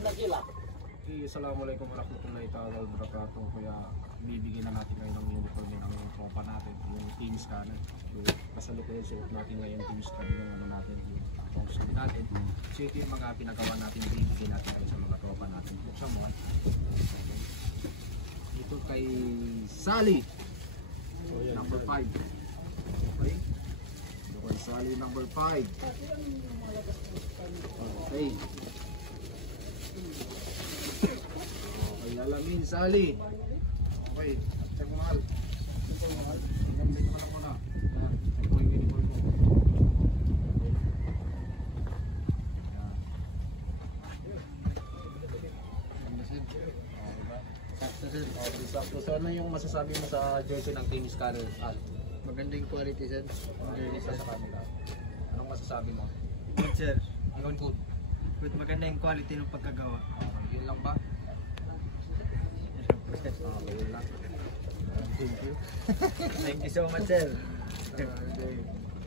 Assalamualaikum warahmatullahi ta'ala wabarakatuh. Kaya bibigyan na natin ngayon ng uniform ng tropa natin, yung team scanner. Kasalukuyan suot natin ngayon team scanner yung ano natin, yung function natin. So ito yung mga pinagawa natin, bibigyan natin sa mga tropa natin. Buksan mo. Ito kay Sally, number 5. Okay? Ito kay Sally, number 5. Okay. Okay, alamin, Sally. Okay, check mo mahal. Check mo lang muna. Check mo yung uniform mo. Okay, sakto. So ano yung masasabi mo sa jersey ng Team Scanner, Al? Maganda yung quality, sir. Sa kanila. Anong masasabi mo? Good, sir. Anong good? Good, maganda yung quality ng pagkagawa. Okay, yun lang ba? Okay, yun lang. Thank you. Thank you so much, sir.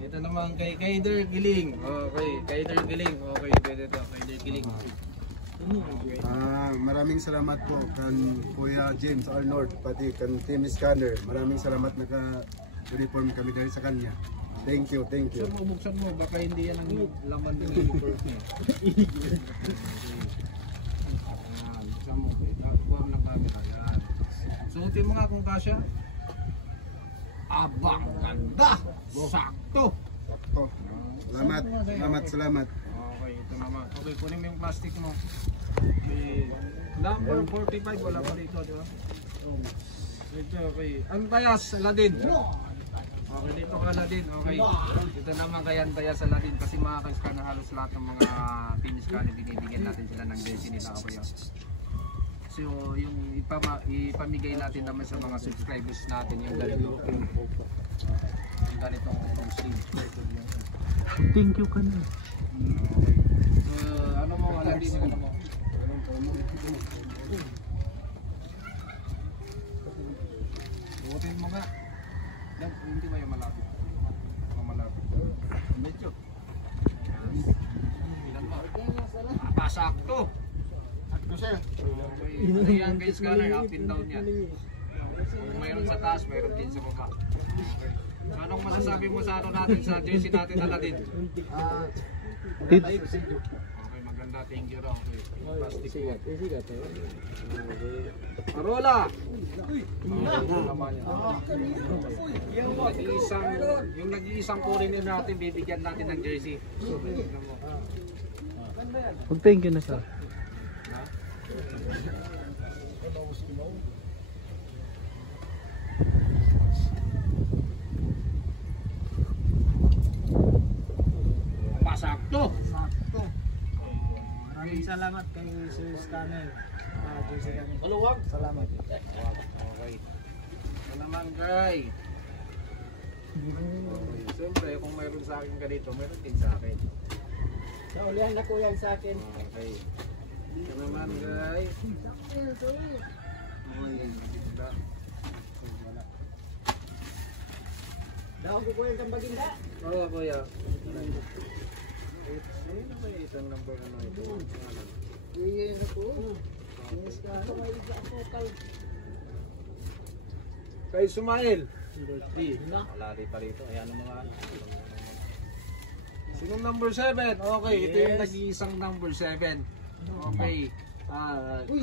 Ito naman kay Kaider Giling. Okay, Kaider Giling. Okay, pwede ito. Kaider Giling. Maraming salamat po kan Kuya James Arnold pati kan Team Scanner. Maraming salamat naka-uniform kami dahil sa kanya. Thank you, thank you. So, buksan mo, baka hindi yan ang laman ng uniform niya. Buksan mo, kuha mo ng camera. Yan. Suotin mo nga kung kasya. Abang ganda! Sakto! Oh, salamat. Okay, ito naman. Okay, kunin mo yung plastic mo. Okay. Number 45, wala pa dito, di ba? Ito, okay. Ang tayas, Aladin. Okay, dito ka Aladin. Okay. Ito naman kay Antayas Aladin kasi mga ka-scanner halos lahat ng mga team scanner binibigyan natin sila ng jersey nila. Okay. So, yung ipamigay natin naman sa mga subscribers natin yung ganito. Yung ganitong sleeve. Thank you, kanina. Okay. Ano mo, Aladin, ano mo? Butin mo nga. Hindi ba yung malapit? Mga malapit. Medyo. Ilan mo? Pasakto. Sakto sir. Okay. Ayan guys, scanner, up and down yan. Kung mayroon sa taas, mayroon din sa baba. Anong masasabi mo sa ano natin, sa jersey natin, Aladin? Okay, maganda. Thank you raw. Plastic mo. Parola! Yung nag-iisang foreigner natin, bibigyan natin ng jersey. Thank you na, sir. Pasakto! Maraming salamat kay Sir Scanner. Maluwag! Salamat. Okay. Ito naman, Guy. Siyempre, kung mayroon sa akin ka dito, mayroon din sa akin. Naulihan na ko yan sa akin. Okay. Ito naman, Guy. Daw ko yung kambagin da. Oo, kuya. Ano ba itong number ano ito? Iyan ako. Yes, Kay Sumail. Wala rin pa rito. Ayan ang mga sinong number 7? Okay, ito yung nag-iisang number 7. Okay.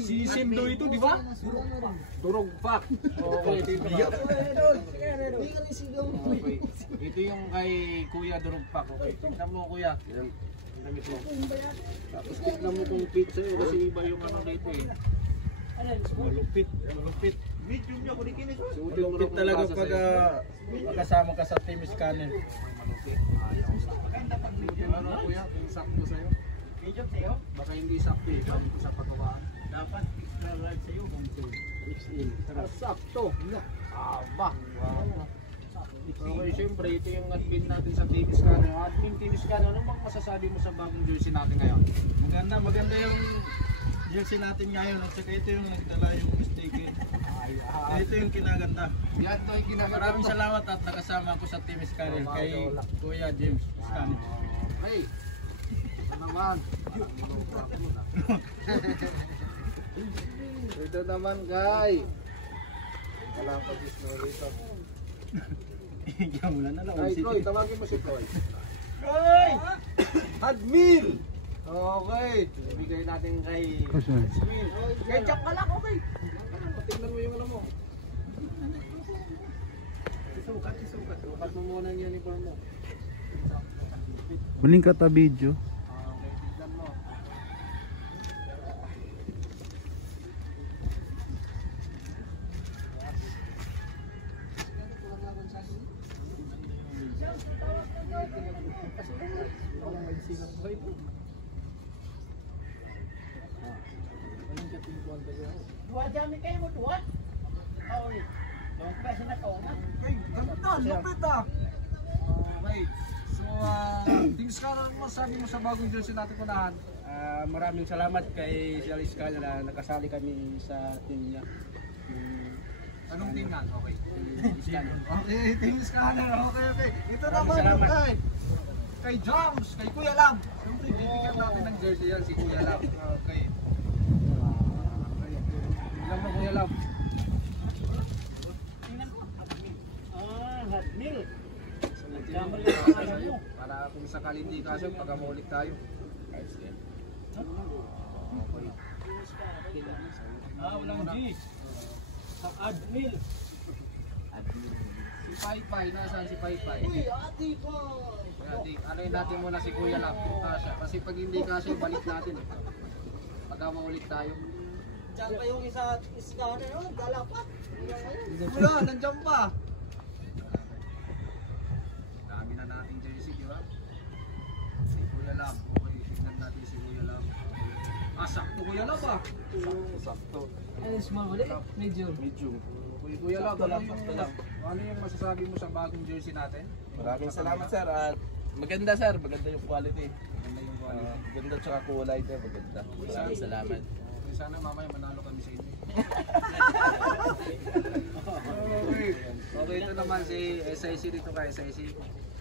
Si Sindo ito, di ba? Durog Pak. Okay, dito ka. Okay. Ito yung kay Kuya Durog Pak. Okay, tingnan mo kuya. Damit mo. Tapos tingnan mo kung fit sa'yo kasi iba yung ano dito eh. Malupit. Malupit. Malupit talaga pag makasama ka sa Team Scanner. Malupit. Ano kuya, kung sakto sa'yo? Baka hindi sakto eh, sabi ko sa pagkawaan. Dapat extra large sa'yo kung XL. Sakto! Aba! Okay, siyempre ito yung admin natin sa Team Scanner. Admin Team Scanner, ano bang masasabi mo sa bagong jersey natin ngayon? Maganda yung jersey natin ngayon at saka ito yung nagdala yung mistaken. Ito yung kinaganda. Yan to yung kinaganda. Maraming salamat at nakasama ko sa Team Scanner kay Kuya James Scanner. Hey! Ito naman. Ito naman kay. Wala pa si Snow rito. Ikaw muna na lang. Ay, Troy, tawagin mo si Troy. Troy! Admil! Okay, ibigay natin kay Admil. Kay Jack ka lang, okay. Patingnan mo yung ano mo. Isukat. Sukat mo muna yung uniform mo. Muling kata video. Okay, tignan mo. Okay, ganda, lupit ah. Okay, so Team Scanner, ano masabi mo sa bagong jersey natin kunahan? Maraming salamat kay Sir Iskal na nakasali kami sa team niya. Anong team yan? Okay. Iskal. Okay, Team Scanner, okay. Ito Maraming naman salamat. kay Joms, kay Kuya Lam. Siyempre, bibigyan natin ng jersey yan si Kuya Lam. Okay. Tignan mo Kuya Lam. Hadmil. Para kung sakali hindi kasi pagkamulik tayo. Walang G. Sa Hadmil. Si Pai, nasaan si Pai? Uy, ate ko! Ano natin muna si Kuya Lam, kung kasya. Kasi pag hindi kasya, balik natin. Pagkamulik tayo. Diyan pa yung isa scanner, oh, dala pa. Kuya, nandiyan pa! Dami na nating jersey, di ba? Si Kuya Lam. Okay, tignan natin si Kuya Lam. Sakto Kuya Lam ah. Sakto. Ano small ulit? Medium. Kuya Lam, ano yung masasabi mo sa bagong jersey natin? Maraming salamat sir. Maganda sir, maganda yung quality. Maganda yung quality. Maganda tsaka kulay sir, maganda. Maraming salamat. Sana mamaya manalo kami sa inyo. Okay, ito naman si SIC dito kay SIC.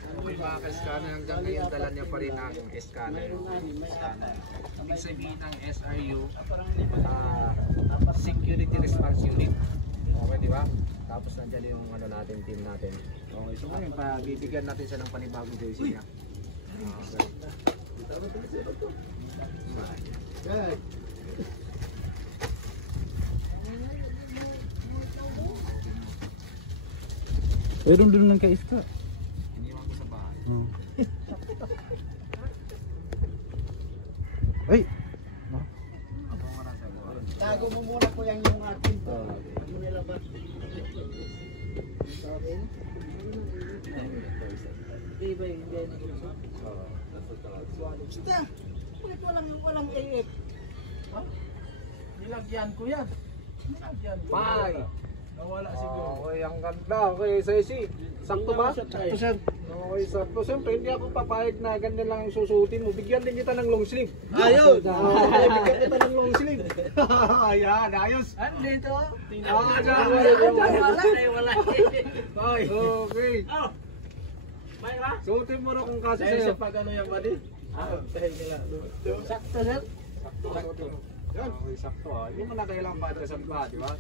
Ano yung mga ka-scanner hanggang ngayon dala niya pa rin ang scanner. Ibig sabihin ng SRU, Security Response Unit. Okay, di ba? Tapos nandiyan yung ano natin, team natin. Okay, so ngayon bibigyan natin siya ng panibagong jersey niya. Okay. Meron doon lang kay Iska. Iniwan ko sa bahay. Ay! Ako nga nasa bahay. Tago mo muna po yan yung atin. Hindi nilabas. Iba yung hindi. Basta, ulit walang AF. Nilagyan ko yan. Nilagyan ko. Bye! Nawala siguro. Okay, ang ganda. Okay, SIC. Sakto ba? Sakto sir. Okay, sakto. Siyempre, hindi ako papayag na ganyan lang yung susuotin mo. Bigyan din kita ng long sleeve. Ayun! Bigyan kita ng long sleeve. Ayan, ayos. Ano dito? Wala. Okay. May ba? Suotin mo na kung kasi Dahil sa'yo. sa pag ano yung body. Dahil nila. Sakto sir. Sakto. Yan, okay, sakto ah. Hindi mo na kailangan padrasan pa, di ba?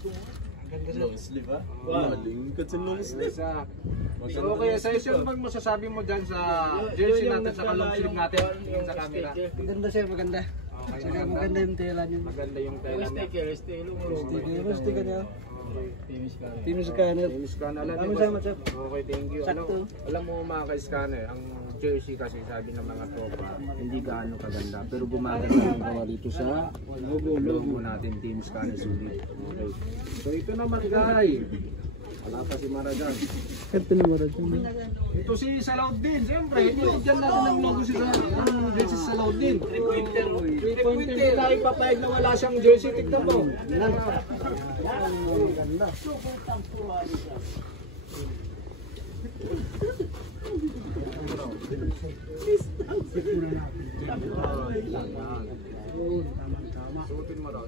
Long sleeve ha? Wow, lingkod sa long sleeve. Isa. So, okay, sa'yo bang masasabi mo dyan sa jersey natin sa long sleeve natin? Yung sa camera. Maganda sir, maganda. Okay, Saka maganda yung tela niya. Maganda yung tela niya. Sticker Sticker niya. Okay. Team scanner. Yung scanner, alam Maraming mo, salamat, sir. okay, thank you. Sakto. Alam mo mga ka-scanner, ang jersey kasi sabi ng mga tropa, hindi gaano kaganda. Pero gumaganda yung gawa dito sa logo natin, Team Scanner Sulit. Okay. So ito naman guys, wala pa si Marajan. Ito na Marajan. Ito si Salaudin, siyempre, ibigyan natin ng logo si jersey sa Salaudin. 3-pointer. Hindi tayo papayag na wala siyang jersey, tignan mo. Yan. Ganda. Suotin mo daw.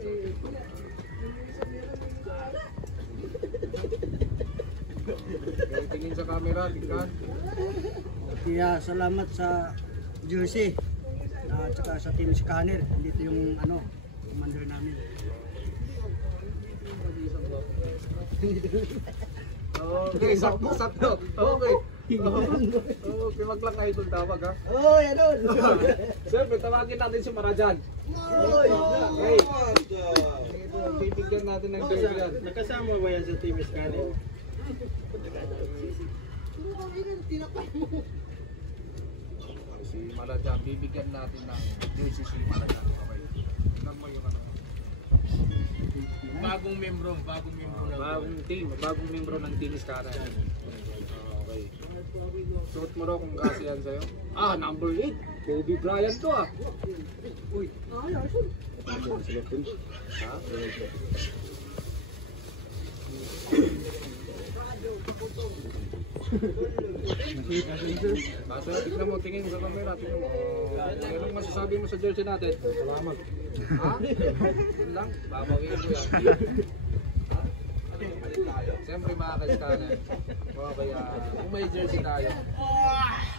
Okay, tingin sa camera, tingnan. Kaya salamat sa jersey. At saka sa team scanner. Dito yung ano, Okay, sakto. Okay. Okay, wag lang kayo itong tawag ha. Oh, yan doon. Siyempre, tawagin natin si Marajan. Okay. Bibigyan natin ng jersey yan. Nakasama ba yan sa Team Scanner? Si Marajan, bibigyan natin ng jersey si Marajan. Okay. Tingnan mo yung ano. Bagong membro ng Bagong membro ng Team Scanner. Okay. Suot mo raw kung kasi yan sa'yo. Ah, number 8. Kobe Bryant to ah. Uy. Ha? Kaso, tignan mo, tingin sa camera, tingnan mo. Anong masasabi mo sa jersey natin? Salamat. Ha? Yun lang, babawin mo yan. Siyempre mga ka-scanner, kaya kung may jersey tayo,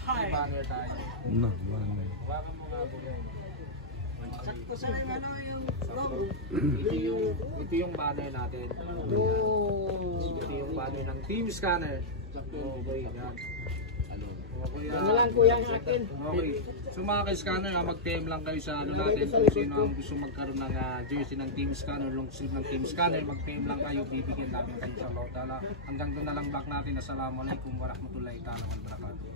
may banner tayo. No, banner. Hawakan mo nga po yun. Sakto sa ano yung logo. Ito yung banner natin. Ito yung banner ng Team Scanner. Okay, yan. Okay, Ano lang kuya ang akin. Okay. So mga ka-scanner, mag-TM lang kayo sa ano natin kung sino ang gusto magkaroon ng jersey ng Team Scanner, long sleeve ng Team Scanner, mag-TM lang kayo, bibigyan namin kayo sa lot. Hanggang doon na lang back natin. Assalamualaikum warahmatullahi wabarakatuh.